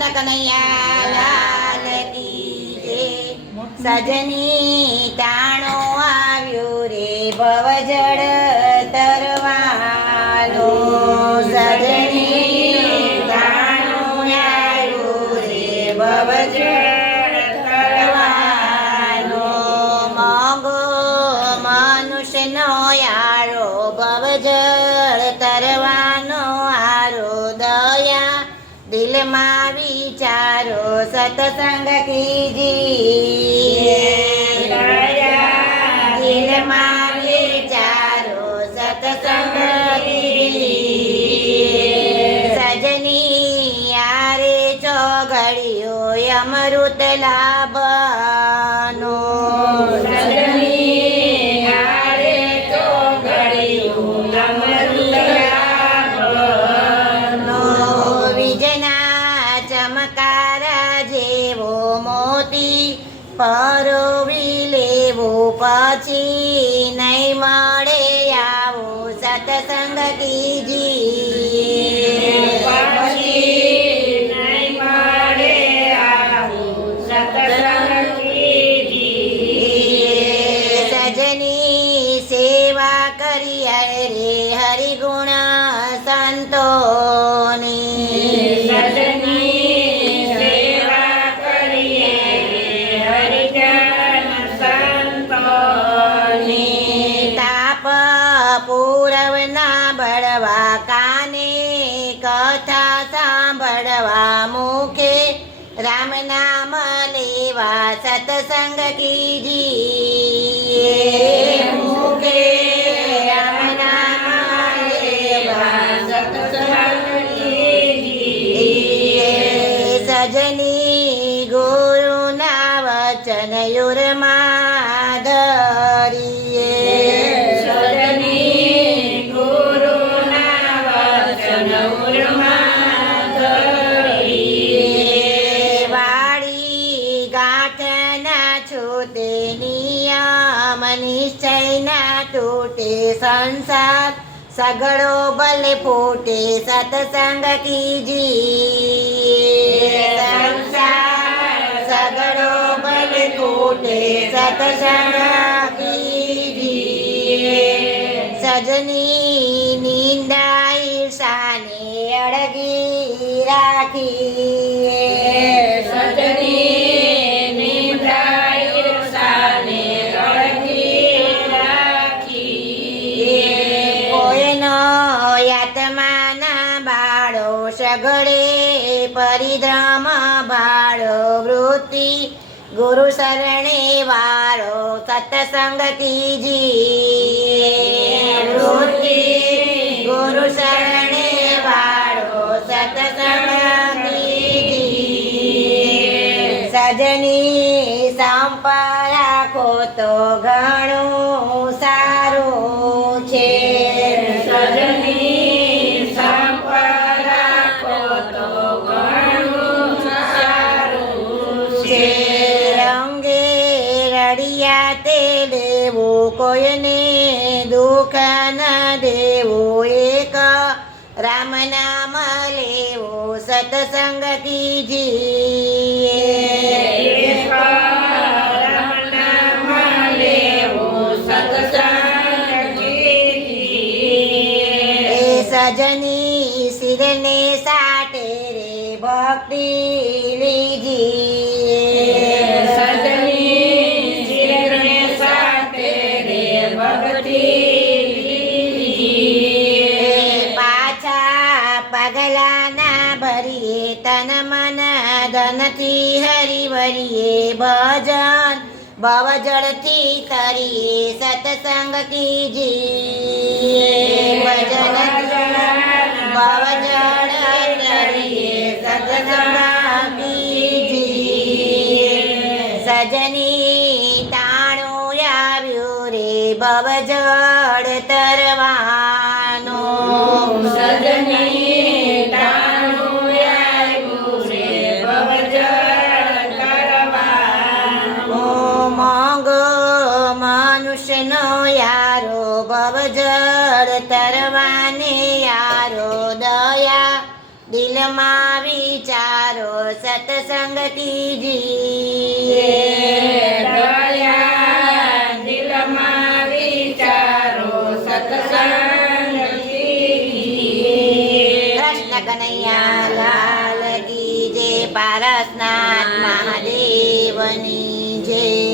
કૃષ્ણ કનૈયા લાલ કી જય. સજની ટાણો આવ્યો રે ભવજળ તરવાનો. સજની ટાણો આવ્યો રે ભવજળ તરવાનો. મોંઘો મનુષ્યનો યારો ભવજળ તરવાનો આરો. દયા દિલમાં વિચારો સતસંગ કીજીએ. દયા દિલમાં વિચારો સતસંગ કીજીએ. સજની યારે ચોઘડિયો અમૃત લાભનો. સજની યારે ચોઘડિયો અમૃત લાભનો. વિજના ચમકારા જેવો મોતી પરોવી લેવો પછી નહીં મળે આવો સતસંગ કીજીએ. પછી નહીં મળે આવો સતસંગ કીજીએ. સજની સેવા કરીએ રે હરિગુણ સંતોની. સજની સેવા કરીએ રે હરિજન સંતોની. તાપ પૂરવના બળવા કાને કથા સાંભળવા મુખે રામ નામ લેવા સતસંગ કીજીએ. મુખે રામ નામ લેવા સતસંગ કીજીએ. સજની ગુરુના વચન યુરમાં ધરીએ. સજની ગુરુના વચન યુરમાં ધરીએ. વાળી ગાંઠના છૂટે નિયમ નિશ્ચયના તૂટે સંસાર સગડો ભલે ફૂટે સતસંગ કીજીએ. સંસાર સગડો ભલે ફૂટે સતસંગ કીજીએ. સજની નિંદા ઈર્ષાને અડગી રાખીએ. સજની નિંદા ઈર્ષાને અડગી રાખીએ. કોઈનો આત્માના બાળો સગડે પરિદ્રમ ભાળો વૃત્તિ ગુરુ શરણે વાળો સતસંગ કીજીએ. વૃત્તિ ગુરુ શરણે વાળો સતસંગ કીજીએ. સજની સંપા રાખો તો ઘણું સારું છે. સજની સંપા રાખો તો ઘણું સારું છે. રંગે રડિયા તે દેવું કોઈને દુઃખ ન દેવું. એક રામ નામ લેવો સતસંગ કીજીએ. એક રામ નામ લેવો સતસંગ કીજીએ. સજની શિરને સાટે રે ભક્તિ લીજીએ. સજની શિરને સાટે રે ભક્તિ લીજીએ. પાછા પગલા ના ભરીએ તન મન ધનથી હરિવરીએ. ભજન ભવજળથી તરીએ સતસંગ કીજીએ. ભજન ભવજળ તરીએ સતસંગ કીજીએ. સજની ટાણું આવ્યું રે ભવજળ તરવાનો. સજની ટાણું આવ્યું રે ભવજળ તરવાનો. મોંઘો મનુષ્યનો યારો ભવજળ તરવાને યારો. દયા દિલમાં વિચારો સત્સંગતીજી દયા દિલમાં વિચારો સત્સંગથી. કૃષ્ણ કનૈયા લાલ કી જય, પારસનાથ મહાદેવની જય.